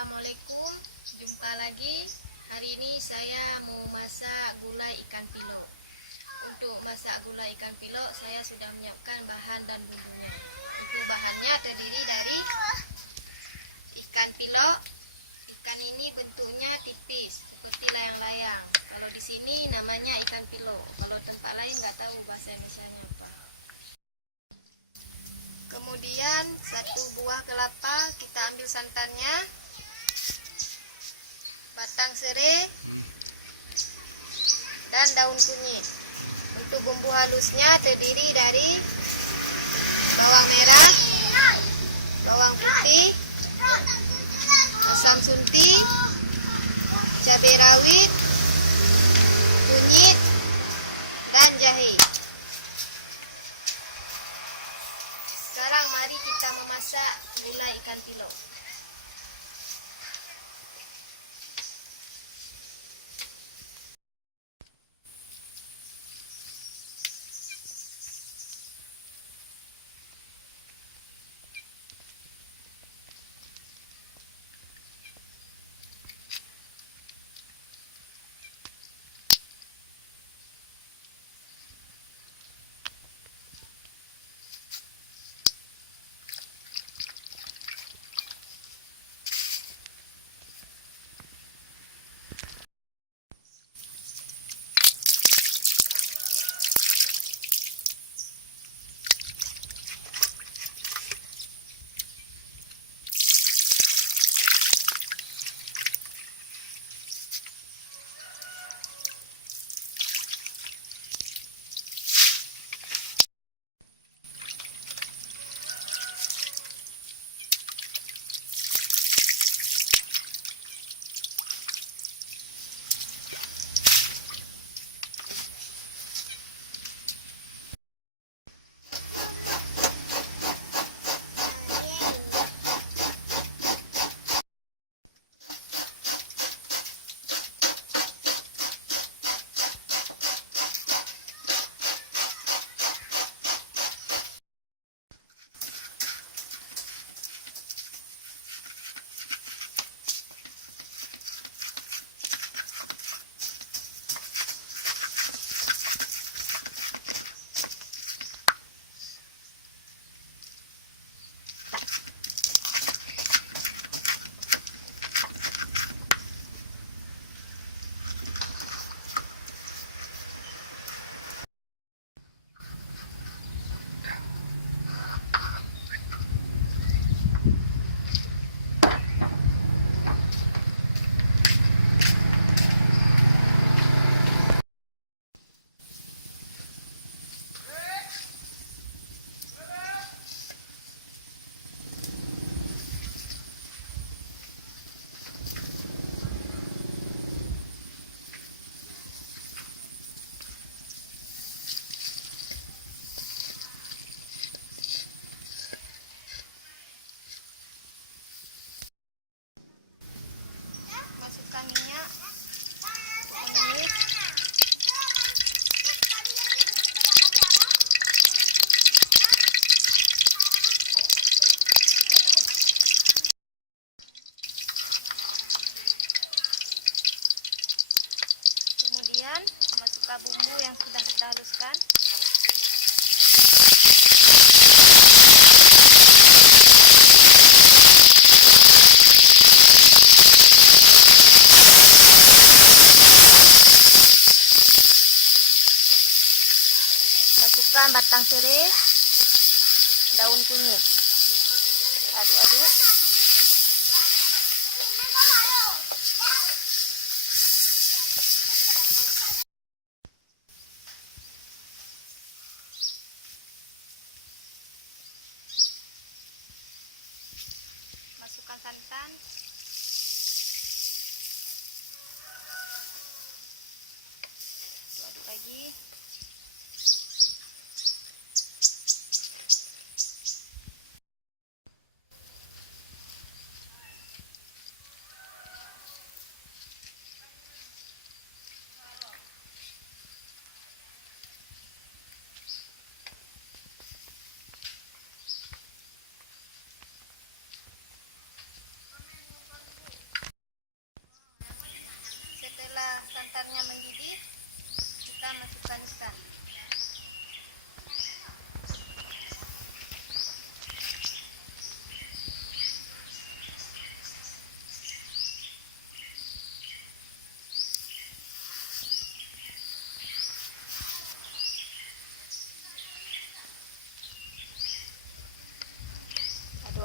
Assalamualaikum, jumpa lagi. Hari ini saya mau masak gulai ikan pilo. Untuk masak gulai ikan pilo, saya sudah menyiapkan bahan dan bumbunya. Untuk bahannya terdiri dari ikan pilo. Ikan ini bentuknya tipis, seperti layang-layang. Kalau di sini namanya ikan pilo. Kalau tempat lain nggak tahu bahasa Indonesianya apa. Kemudian 1 buah kelapa, kita ambil santannya, batang serai, dan daun kunyit. Untuk bumbu halusnya terdiri dari bawang merah, bawang putih, asam sunti, cabai rawit, kunyit, dan jahe. Sekarang mari kita memasak gulai ikan pilo. Masukkan minyak 2 menit. Kemudian masukkan bumbu yang sudah kita haluskan. Masukkan batang serai, daun kunyit. Aduk-aduk. Masukkan santan. Aduk lagi.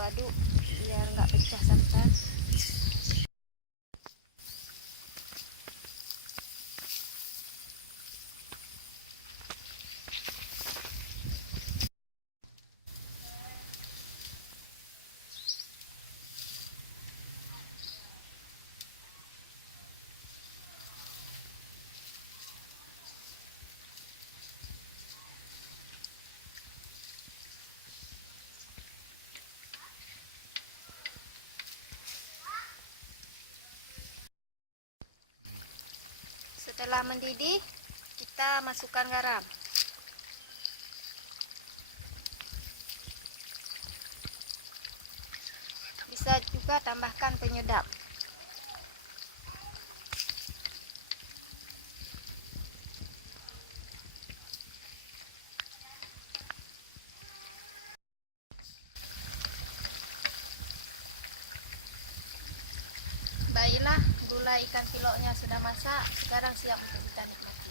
aduk biar nggak pecah santan. Setelah mendidih, kita masukkan garam. Bisa juga tambahkan penyedap. Baiklah, gulai ikan piloknya sudah masak. Sekarang siap untuk kita nikmati.